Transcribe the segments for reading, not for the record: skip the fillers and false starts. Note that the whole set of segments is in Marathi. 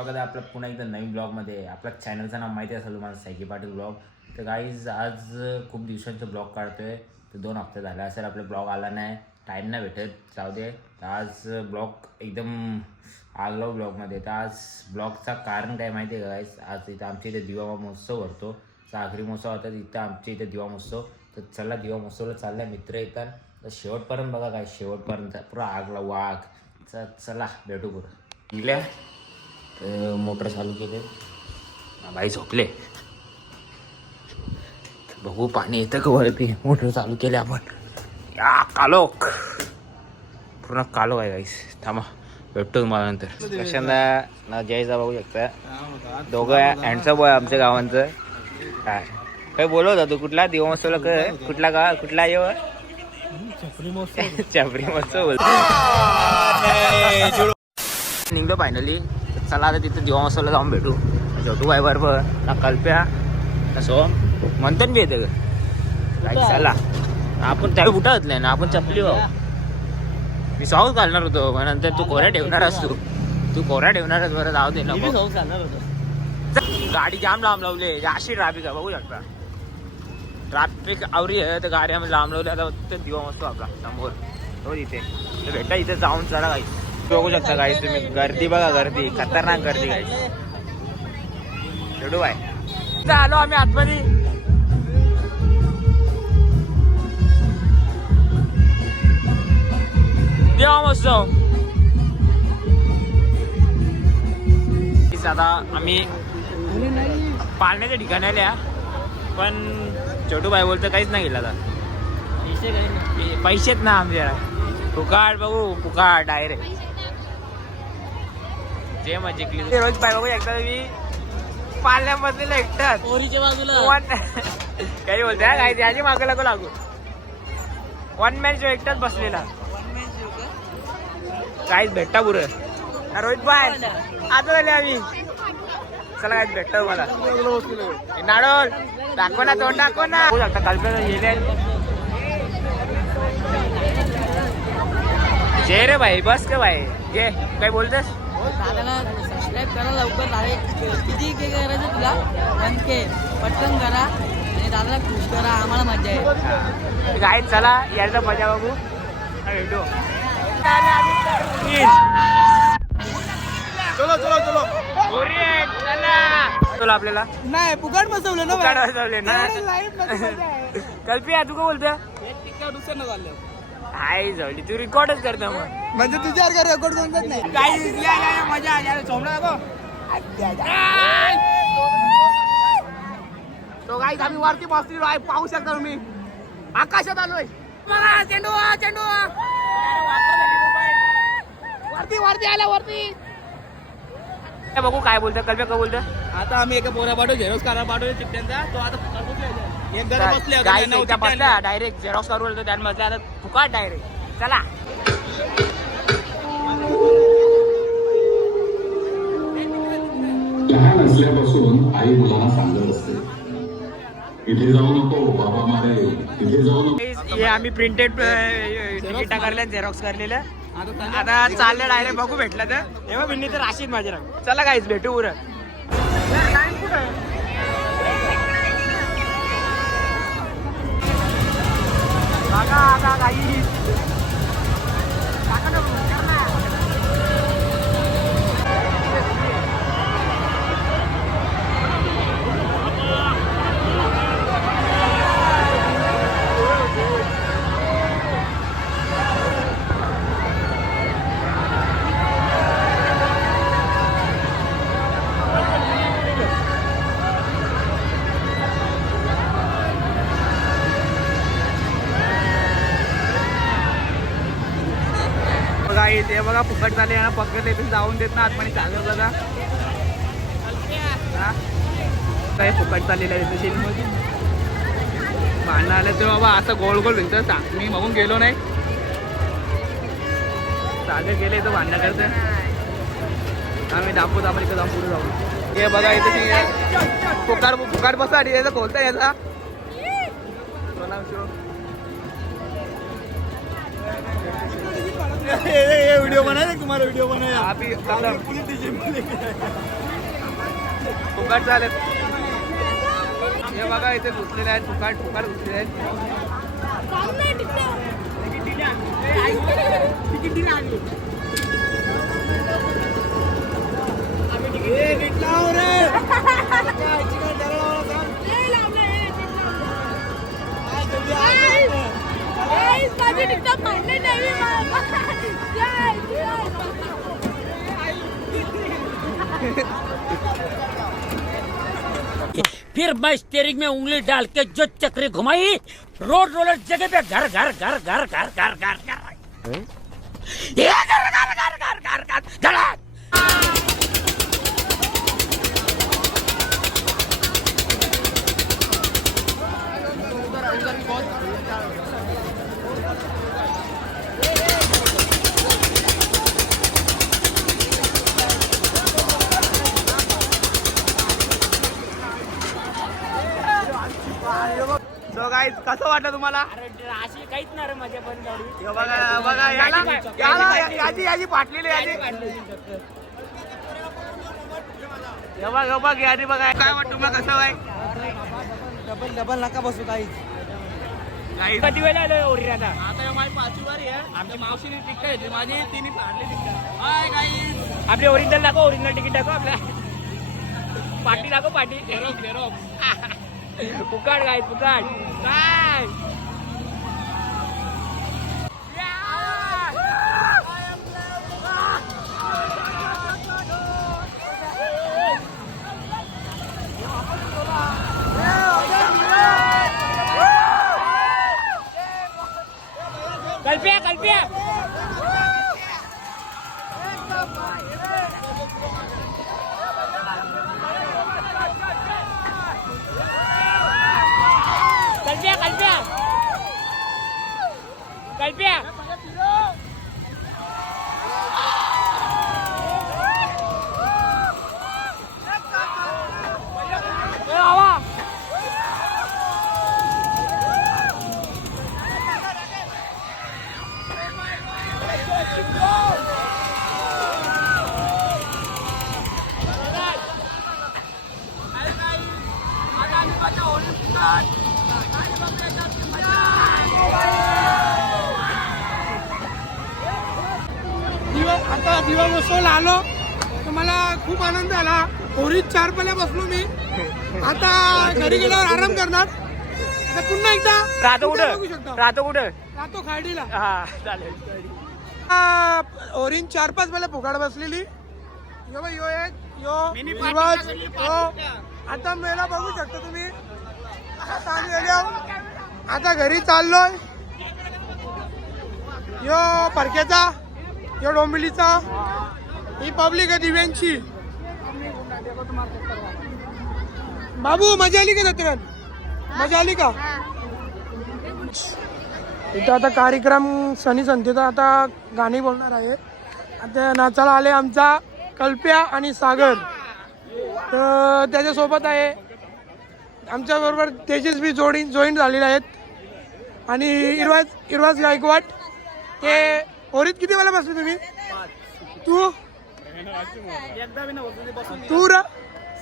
स्वागत आहे आपलं पुन्हा एकदा नवीन ब्लॉगमध्ये. आपल्या चॅनलचं नाव माहिती असेल तुम्हाला, सायकी पाटील ब्लॉग. तर गाईज आज खूप दिवसांचा ब्लॉग काढतोय. तर 2 हफ्ते झाले असेल आपला ब्लॉग आला नाही, टाईम नाही भेटत, जाऊ दे. तर आज ब्लॉग एकदम आगलो ब्लॉगमध्ये. तर आज ब्लॉगचं कारण काय माहिती आहे का गाईज, आज इथं आमच्या इथे दिवा महोत्सव भरतो. आखरी महोत्सव होता इथं आमच्या इथे दिवा महोत्सव. तर चला दिवा महोत्सवला चालला, मित्र येतात. तर शेवटपर्यंत बघा काय, शेवटपर्यंत पुरा आगला वाघ. चला भेटू पुढं. निघल्या तर मोटर चालू केले, बाई झोपले. बघू पाणी येतं का वरती. मोटर चालू केले आपण. या कालोख पूर्ण कालो आहे गाईस. थांबा भेटतो तुम्हाला नंतर. कशांना ना जयचा बघू शकता, दोघं हँडसम बॉय आमच्या गावांचं. काय काय बोलत होता तू, कुठला दिवा महोत्सवला काय, कुठला गाव, कुठला येव चपरी महोत्सव बोल. निघलो फायनली. चला आता तिथं दिवा महोत्सवला जाऊन भेटू. छोटू बाय बरोबर ना, कल्प्या ना सोम म्हणतात बी येतं का. चला आपण त्यावेळी उठत नाही ना, आपण चपली भाऊ. मी सॉंग घालणार होतो पण नंतर तू कोऱ्या ठेवणारच, तू कोऱ्या ठेवणारच. बरं जाऊ दे ना. गाडी जाम लांब लावले, अशी ट्रॅफिक आहे बघू शकता. ट्रॅफिक आवरी आहे तर गाडी आम्ही लांब लावली. आता ते दिवा महोत्सव आपला समोर हो तिथे. तर भेटा इथे जाऊन चला काही बघू शकता गाईस तुम्ही. गर्दी बघा, गर्दी खतरनाक गर्दी गाईस. भेटू बाय. आलो आम्ही आतमध्ये. दिवा महोत्सव आता आम्ही पाळण्याच्या ठिकाणी आल्या, पण छोटू बाई बोलतो काहीच नाही गेला. आता पैसेच ना आमच्या फुकाट बघू, फुकाट डायरेक्ट जे मजा केली. रोज पाय बघू एकदा मी पाळण्यामधले एकटाच ओरीच्या बाजूला काही बोलते काय त्याची मागं लागू लागू. वन मॅन शो एकटाच बसलेला. काहीच भेटता पुरं रोहित बाय आता झाले आम्ही. चला काहीच भेटत मला. नाडोल दाखव ना, तोंड दाखव ना. कल्पना गेले जे रे भाई. बस का भाई घे, काय बोलतेस. सबस्क्राईब करा लवकर. किती करायचं तुला, 1K पटकन करा आणि दादाला खुश करा, आम्हाला मजा आहे. काय चला यायला मजा बघू. भेटू. चलो चलो चलो चला आपल्याला नाही फुकट बसवलं ना, फुकट बसवले ना. कल्पिया तू काय बोलतो. दुसऱ्यांना झालं हाय जवळी तू रेकॉर्डच करतो मग. म्हणजे तुझ्यावर काय रेकॉर्ड समजत नाही. काही मजा आली. चोमडा तो गाईस आम्ही वरती बसलेलो आहे, पाहू शकता तुम्ही. आकाशात आलोय. चेंडू चेंडू वरती वरती आला वरती. बघू काय बोलतो कल्प्या, काय बोलतो. आता आम्ही एका पोरा पाठवू, झेरोक्स करा पाठवू चिठ्ठ्यांचा. तो आता एक जरा बसले डायरेक्ट झेरॉक्स करू त्याने बसल्या. आता फुकाट डायरेक्ट. चला लहान असल्यापासून आई मुलांना सांगत असते, इथे जाऊ नको बाबा मारे, इथे जाऊ नको. हे आम्ही प्रिंटेड तिकीटा करल्या, झेरॉक्स करलेल्या. आता चाललं डायरेक्ट बघू भेटलं तर. तेव्हा भिन्नी तर राशीद माझ्या. चला काहीच भेटू उरं. बघा आता काही ते बघा फुकट झाले ना, पकडत येथून जाऊन देत ना आतमध्ये. सागर बघा काय फुकट चाललेलं आहे तशी भांडणं आलं तर बाबा असं गोल गोल भिंत सांग. मी बघून गेलो नाही. सागर गेले तर भांडणं करतं. आम्ही दाखवतो आपण इथं जाऊन पुढे जाऊ. हे बघा इथे फुकाट फुकाट बसा याचा खोलता याचा. व्हिडिओ वीडियो बनाया तुम्हारा वीडियो बनाया अभी फुकाट झालेत हे बघा इथे घुसलेले आहेत फुकाट घुसलेले आहेत फिर मैं स्टीयरिंग में उंगली डाल के जो चक्री घुमाई रोड रोलर जगह पे घर घर घर घर घर घर घर घर ये घर घर घर घर घर घर घर सो गाईज कसं वाटलं तुम्हाला अशी काहीच ना रे मजा पण गाडी हे बघा याची फाटलेली याची हे बघ यादी बघा काय वाटतं तुम्हाला कसं आहे डबल नका बसू काही कधी वेळा आलोय ओरिराला आता माझी 5वी वारी आहे आमच्या मावशीने तिकीट घेतली माझी तिने फाडली तिकीट हाय गाईज आपले ओरिजिनल दाखव ओरिजिनल तिकीट दाखव आपल्या पाटी दाखव पाटी फुकाट काय फुकाट काय कल्प्या कल्प्या कल्प्या कल्प्या कल्प्या आता दिवाळीला आलो तर मला खूप आनंद झाला होरीत 4 पल्या बसलो मी आता घरी गेल्यावर आराम करणार आता पुन्हा एकदा राहतो उद्या बघू कुठं शकता. राहतो खाडीला हा चालेल होरीन 4-5 पल्या फुकाड बसलेली यो बाई, यो एक यो रिवाज यो आता मेला बघू शकता तुम्ही आता आम्ही गेल्यावर आता घरी चाललोय यो परक्याचा यो डोंबिवलीचा ही पब्लिक आहे दिव्यांची बाबू मजा आली का जत्रेत मजा आली का इथं आता कार्यक्रम सनी संतीचा आता गाणी बोलणार आहे आता नाचायला आले आमचा कल्प्या आणि सागर तर त्याच्यासोबत आहे आमच्याबरोबर तेजस्वी जॉईन झालेले आहेत आणि इरवाज गायकवाड ते होरीत किती वेळा बसले तुम्ही तू र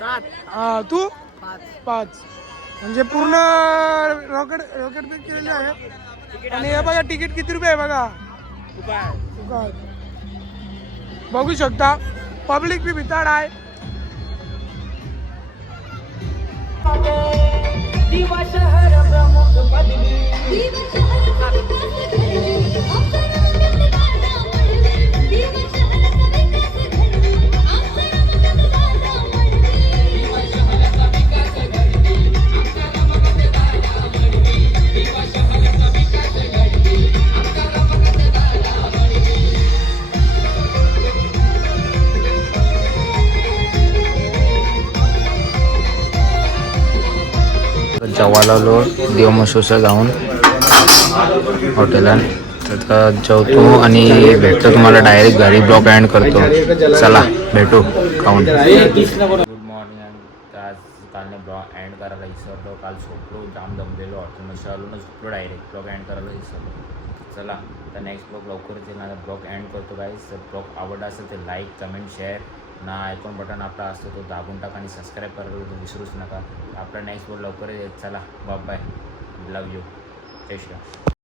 7 तू 5 म्हणजे पूर्ण रॉकेट बिल केलेली आहे आणि हे बघा तिकीट किती रुपये आहे बघा बघू शकता पब्लिक बी भिताड आहे दिवा शहर प्रमुख पदवी जेवायला देवमशोषा जाऊन हॉटेलात तर जेवतो आणि भेटतो तुम्हाला डायरेक्ट घरी ब्लॉग एंड करतो चला भेटू खाऊन गुड मॉर्निंग आज कालने ब्लॉग एंड करायला विसरलो काल झोपलो जाम दमलेलो हॉटेलमध्ये आलो ना झोपलो डायरेक्ट ब्लॉग एंड करायला विसरलो चला तर नेक्स्ट ब्लॉग लवकरच येईल. ब्लॉग एंड करतो गाईज. तर ब्लॉग आवडला असेल तर लाईक कमेंट शेअर ना आयकॉन बटन आपला असतो तो दाबून टाका आणि सबस्क्राईब करायला विसरूच नका. आपला नेक्स्ट ब्लॉग लवकरच येईल. चला बाय बाय. Love you. जय श्रीराम.